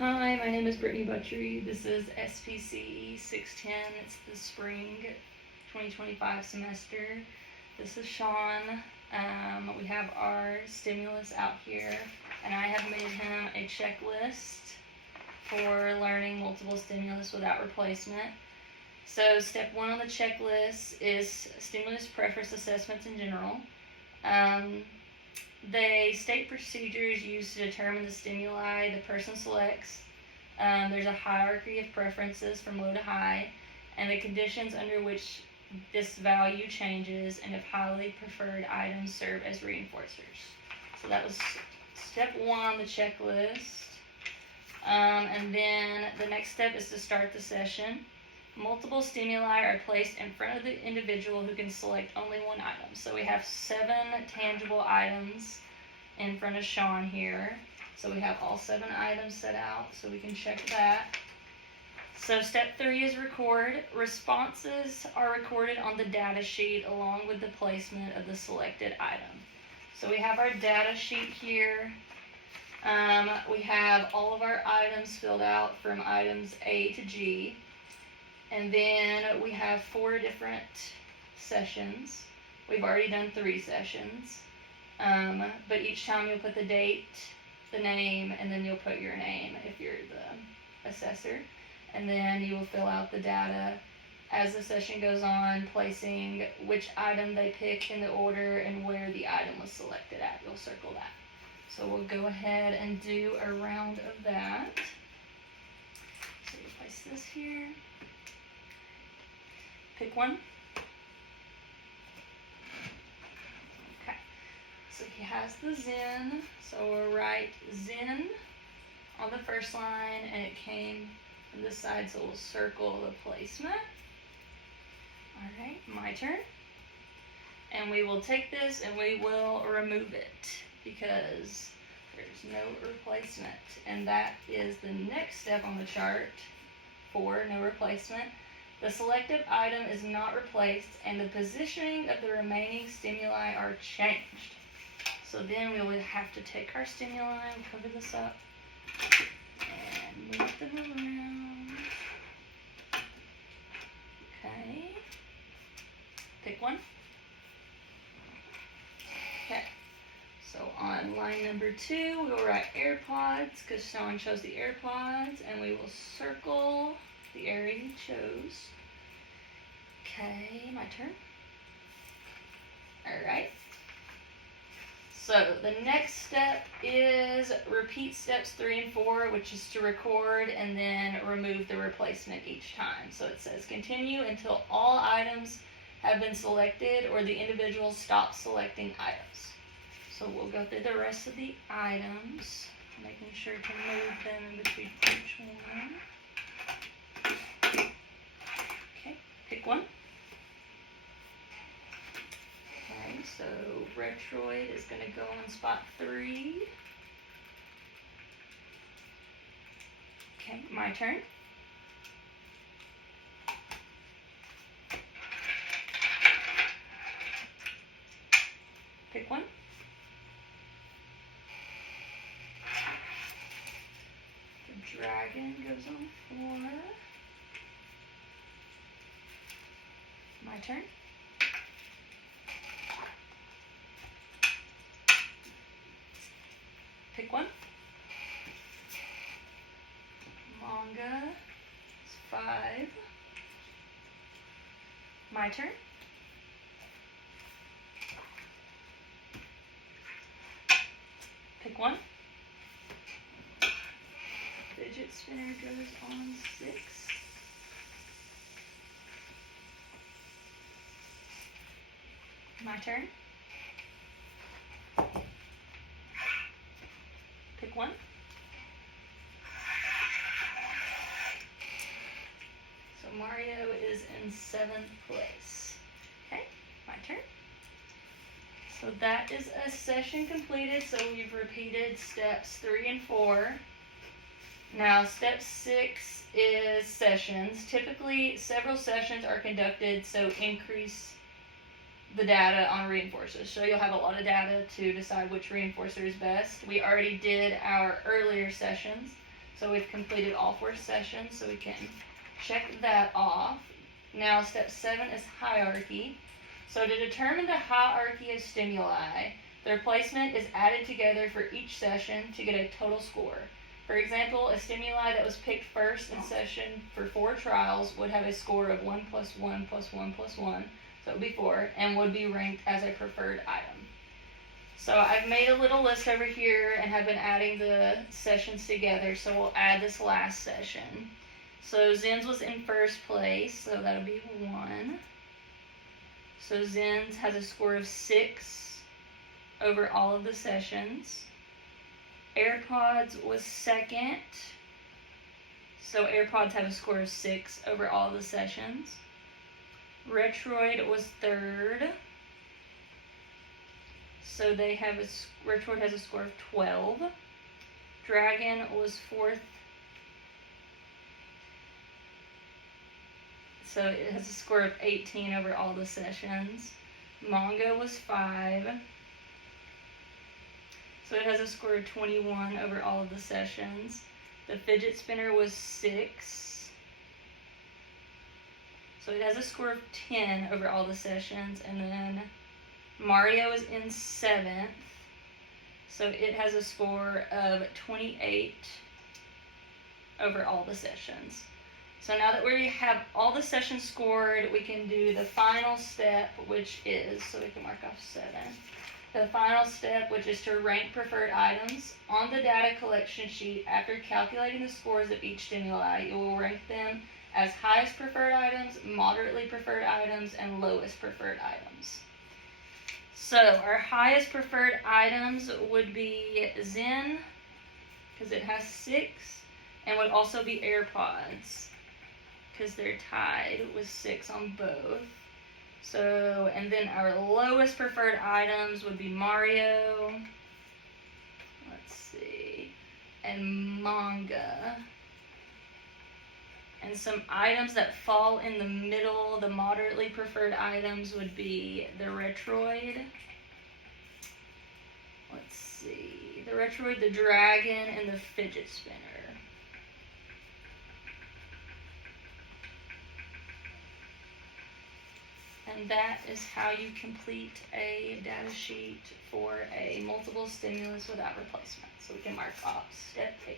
Hi, my name is Brittany Butchery. This is SPCE 610. It's the spring 2025 semester. This is Sean. We have our stimulus out here, and I have made him a checklist for learning multiple stimulus without replacement. So step 1 on the checklist is stimulus preference assessments in general. They state procedures used to determine the stimuli the person selects. There's a hierarchy of preferences from low to high, and the conditions under which this value changes, and if highly preferred items serve as reinforcers. So that was step 1 on the checklist. And then the next step is to start the session. Multiple stimuli are placed in front of the individual who can select only one item. So we have 7 tangible items in front of Sean here. So we have all 7 items set out, so we can check that. So step 3 is record. Responses are recorded on the data sheet along with the placement of the selected item. So we have our data sheet here. We have all of our items filled out from items A to G. And then we have 4 different sessions. We've already done 3 sessions. But each time you'll put the date, the name, and then you'll put your name if you're the assessor. And then you will fill out the data as the session goes on, placing which item they picked in the order and where the item was selected at. You'll circle that. So we'll go ahead and do a round of that. So we'll place this here. Pick one. Okay, so he has the Zen, so we'll write Zen on the first line, and it came from this side, so we'll circle the placement. Alright, my turn. And we will take this and we will remove it because there's no replacement. And that is the next step on the chart for no replacement. The selected item is not replaced, and the positioning of the remaining stimuli are changed. So then we would have to take our stimuli and cover this up and move them around. Okay. Pick one. Okay. So on line number 2, we will write AirPods because Sean chose the AirPods, and we will circle the area he chose. Okay, my turn. Alright. So the next step is repeat steps 3 and 4, which is to record and then remove the replacement each time. So it says continue until all items have been selected or the individual stops selecting items. So we'll go through the rest of the items, making sure to move them in between each one. Okay, pick one. Okay, so Retroid is going to go on spot 3. Okay, my turn. Pick one. The dragon goes on 4. My turn. Pick one. Manga is 5. My turn. Pick one. Fidget spinner goes on 6. My turn. Pick one. So Mario is in 7th place. Okay, my turn. So that is a session completed. So we've repeated steps 3 and 4. Now step 6 is sessions. Typically several sessions are conducted, so increase the data on reinforcers. So you'll have a lot of data to decide which reinforcer is best. We already did our earlier sessions, So we've completed all 4 sessions, so we can check that off. Now step 7 is hierarchy. So to determine the hierarchy of stimuli, their placement is added together for each session to get a total score. For example, a stimuli that was picked first in session for 4 trials would have a score of 1 plus 1 plus 1 plus 1, so it would be 4, and would be ranked as a preferred item. So I've made a little list over here and have been adding the sessions together, so we'll add this last session. So Zens was in first place, so that'll be 1. So Zens has a score of 6 over all of the sessions. AirPods was second, so AirPods have a score of 6 over all of the sessions. Retroid was third, so Retroid has a score of 12. Dragon was fourth, so it has a score of 18 over all the sessions. Mongo was 5, so it has a score of 21 over all of the sessions. The fidget spinner was 6, so it has a score of 10 over all the sessions. And then Mario is in 7th, so it has a score of 28 over all the sessions. So now that we have all the sessions scored, we can do the final step, which is, so we can mark off 7. The final step, which is to rank preferred items. On the data collection sheet, after calculating the scores of each stimuli, you will rank them as highest preferred items, moderately preferred items, and lowest preferred items. So our highest preferred items would be Zen, because it has 6, and would also be AirPods, because they're tied with 6 on both. So, and then our lowest preferred items would be Mario, let's see, and Manga. And some items that fall in the middle, the moderately preferred items would be the Retroid. Let's see, the Retroid, the Dragon, and the Fidget Spinner. And that is how you complete a data sheet for a multiple stimulus without replacement. So we can mark off step 8.